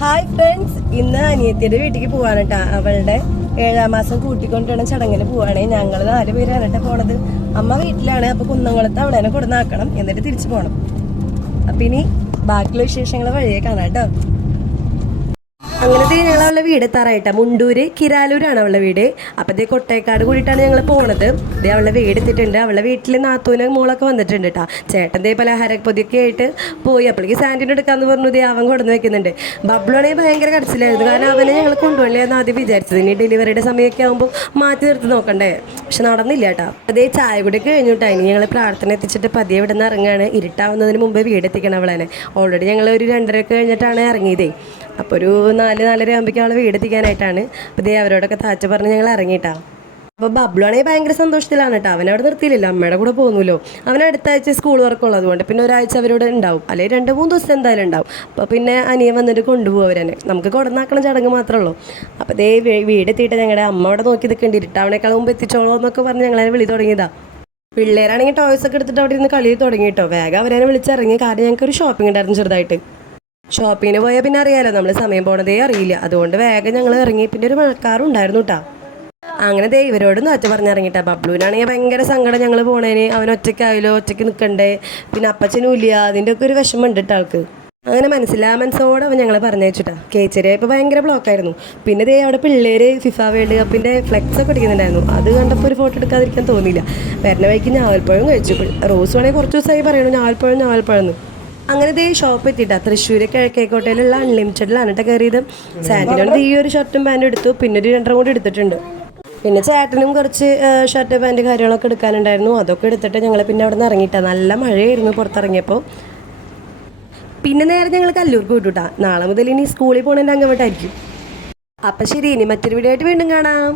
Hi friends, ഇന്ന് അനിയത്തിയുടെ വീട്ടിലേക്ക് പോവാണ് കേട്ടോ. അവളുടെ 7ാം മാസം കൂട്ടിക്കൊണ്ടുവരുന്ന ചടങ്ങിന് പോവാണ്. ഞങ്ങൾ 4 പേരാണ് കേട്ടോ പോണത്. അമ്മ വീട്ടിലാണ്. അപ്പൊ കുന്നംകുളത്ത് അവളെ കൊടുന്നാക്കണം, എന്നിട്ട് തിരിച്ചു പോകണം. അപ്പൊ ഇനി ബാക്കിയുള്ള വിശേഷങ്ങൾ വഴിയെ കാണാം കേട്ടോ. അങ്ങനത്തെ ഞങ്ങൾ അവളുടെ വീട് എത്താറായിട്ടാ. മുണ്ടൂര് കിരാലൂരാണ് അവളുടെ വീട്. അപ്പം ഇതേ കൊട്ടേക്കാട് കൂടിയിട്ടാണ് ഞങ്ങൾ പോണത്. ഇതേ അവളുടെ വീട് എത്തിയിട്ടുണ്ട്. അവളുടെ വീട്ടിൽ നാത്തൂന് മോളൊക്കെ വന്നിട്ടുണ്ട് കേട്ടോ. ചേട്ടൻ ദേ പലഹാരപ്പൊതിയൊക്കെ ആയിട്ട് പോയി. അപ്പോഴേക്ക് സാൻഡിന് എടുക്കാന്ന് പറഞ്ഞു. ദേ അവൻ കൊടുന്ന് വെക്കുന്നുണ്ട്. ബബ്ലുവാണെങ്കിൽ ഭയങ്കര കടിച്ചിലായിരുന്നു. കാരണം അവനെ ഞങ്ങൾ കൊണ്ടുപോകണമെന്ന് ആദ്യം വിചാരിച്ചത്. ഇനി ഡെലിവറിയുടെ സമയമൊക്കെ ആകുമ്പോൾ മാറ്റി നിർത്തി നോക്കണ്ടേ. പക്ഷെ നടന്നില്ല കേട്ടോ. അതേ ചായ കൂടി കഴിഞ്ഞു കേട്ടോ. ഇനി ഞങ്ങൾ പ്രാർത്ഥന എത്തിച്ചിട്ട് പതിയെ ഇവിടെ നിന്ന് ഇറങ്ങുകയാണ്. ഇരുട്ടാവുന്നതിന് മുമ്പേ വീട് എത്തിക്കണം അവളെ. ഓൾറെഡി ഞങ്ങൾ ഒരു 2:30 കഴിഞ്ഞിട്ടാണ് ഇറങ്ങിയതേ. അപ്പോൾ ഒരു 4-4:30 ആകുമ്പോഴേക്കും അവളെ വീടെത്തിക്കാനായിട്ടാണ്. അപ്പോൾ ഇതേ അവരോടൊക്കെ താച്ച പറഞ്ഞ് ഞങ്ങൾ ഇറങ്ങിയിട്ടാ. അപ്പോൾ ബബ്ലു ആണെങ്കിൽ ഭയങ്കര സന്തോഷത്തിലാണ് കേട്ടോ. അവനവിടെ നിർത്തിയില്ലല്ലോ, അമ്മയുടെ കൂടെ പോകുന്നല്ലോ. അവൻ അടുത്ത ആഴ്ച സ്കൂൾ വർക്കുള്ളത് കൊണ്ട് പിന്നെ ഒരാഴ്ച അവരോട് ഉണ്ടാവും, അല്ലെങ്കിൽ 2-3 ദിവസം എന്തായാലും ഉണ്ടാവും. അപ്പോൾ പിന്നെ അനിയൻ വന്നിട്ട് കൊണ്ടുപോകും അവരെന്നെ. നമുക്ക് കൊടുന്നാക്കണം ചടങ്ങ് മാത്രമേ ഉള്ളൂ. അപ്പോൾ ഇതേ വീടെത്തിയിട്ട് ഞങ്ങളുടെ അമ്മ അവിടെ നോക്കി നിൽക്കേണ്ടി ഇരുട്ടാവണേക്കാൾ മുമ്പ് എത്തിച്ചോളൂ എന്നൊക്കെ പറഞ്ഞ് ഞങ്ങളതിനെ വിളി തുടങ്ങിയതാ. പിള്ളേരാണെങ്കിൽ ടോയ്സ് ഒക്കെ എടുത്തിട്ട് അവിടെ ഇരുന്ന് കളി തുടങ്ങി കേട്ടോ. വേഗം അവരെ വിളിച്ചിറങ്ങി. കാരണം ഞങ്ങൾക്കൊരു ഷോപ്പിംഗ് ഉണ്ടായിരുന്നു ചെറുതായിട്ട്. ഷോപ്പിങ്ങിന് പോയാൽ പിന്നെ അറിയാലോ, നമ്മൾ സമയം പോണതേ അറിയില്ല. അതുകൊണ്ട് വേഗം ഞങ്ങൾ ഇറങ്ങി. പിന്നെ ഒരു മഴക്കാറും ഉണ്ടായിരുന്നു കേട്ടോ. അങ്ങനെ ദേ ഇവരോടും ഒറ്റ പറഞ്ഞിറങ്ങിട്ടാ. ബബ്ലുവിനാണെങ്കിൽ ഭയങ്കര സങ്കടം ഞങ്ങൾ പോണേന്. അവൻ ഒറ്റയ്ക്കായാലോ, ഒറ്റയ്ക്ക് നിൽക്കണ്ടേ, പിന്നെ അപ്പച്ചനും ഇല്ല, അതിൻ്റെ ഒക്കെ ഒരു വിഷമം ഉണ്ട് കേട്ടോ ആൾക്ക്. അങ്ങനെ മനസ്സിലോടെ അവൻ ഞങ്ങളെ പറഞ്ഞയച്ചിട്ടാ. കേച്ചേരിയ ഇപ്പോൾ ഭയങ്കര ബ്ലോക്കായിരുന്നു. പിന്നെ ദേ അവിടെ പിള്ളേർ ഫിഫ വേൾഡ് കപ്പിൻ്റെ ഫ്ലെക്സ് ഒക്കെ അടിക്കുന്നുണ്ടായിരുന്നു. അത് കണ്ടപ്പോൾ ഒരു ഫോട്ടോ എടുക്കാതിരിക്കാൻ തോന്നിയില്ല. വരുന്ന വഴിക്ക് ഞാവൽപ്പഴം കഴിച്ചു. റോസ് വേണമെങ്കിൽ കുറച്ച് ദിവസമായി പറയണു ഞാവൽപ്പഴം. അങ്ങനെ ദേ ഷോപ്പ് എത്തിയിട്ടാ. തൃശ്ശൂർ കിഴക്കേക്കോട്ടയിലുള്ള അൺലിമിറ്റഡിലാണ് കേട്ടോ കയറിയത്. സാൻഡിനോട് ഈ ഒരു ഷർട്ടും പാൻറ്റും എടുത്തു. പിന്നെ ഒരു 2 കൂടി എടുത്തിട്ടുണ്ട്. പിന്നെ ചേട്ടനും കുറച്ച് ഷർട്ട് പാൻറ്റ് കാര്യങ്ങളൊക്കെ എടുക്കാനുണ്ടായിരുന്നു. അതൊക്കെ എടുത്തിട്ട് ഞങ്ങൾ പിന്നെ അവിടെ നിന്ന് ഇറങ്ങിയിട്ടാ. നല്ല മഴയായിരുന്നു പുറത്തിറങ്ങിയപ്പോൾ. പിന്നെ നേരെ ഞങ്ങൾ കല്ലൂർക്ക് വിട്ടുട്ടാ. നാളെ മുതൽ ഇനി സ്കൂളിൽ പോകണേൻ്റെ അങ്ങോട്ടായിരിക്കും. അപ്പം ശരി, ഇനി മറ്റൊരു വീഡിയോ ആയിട്ട് വീണ്ടും കാണാം.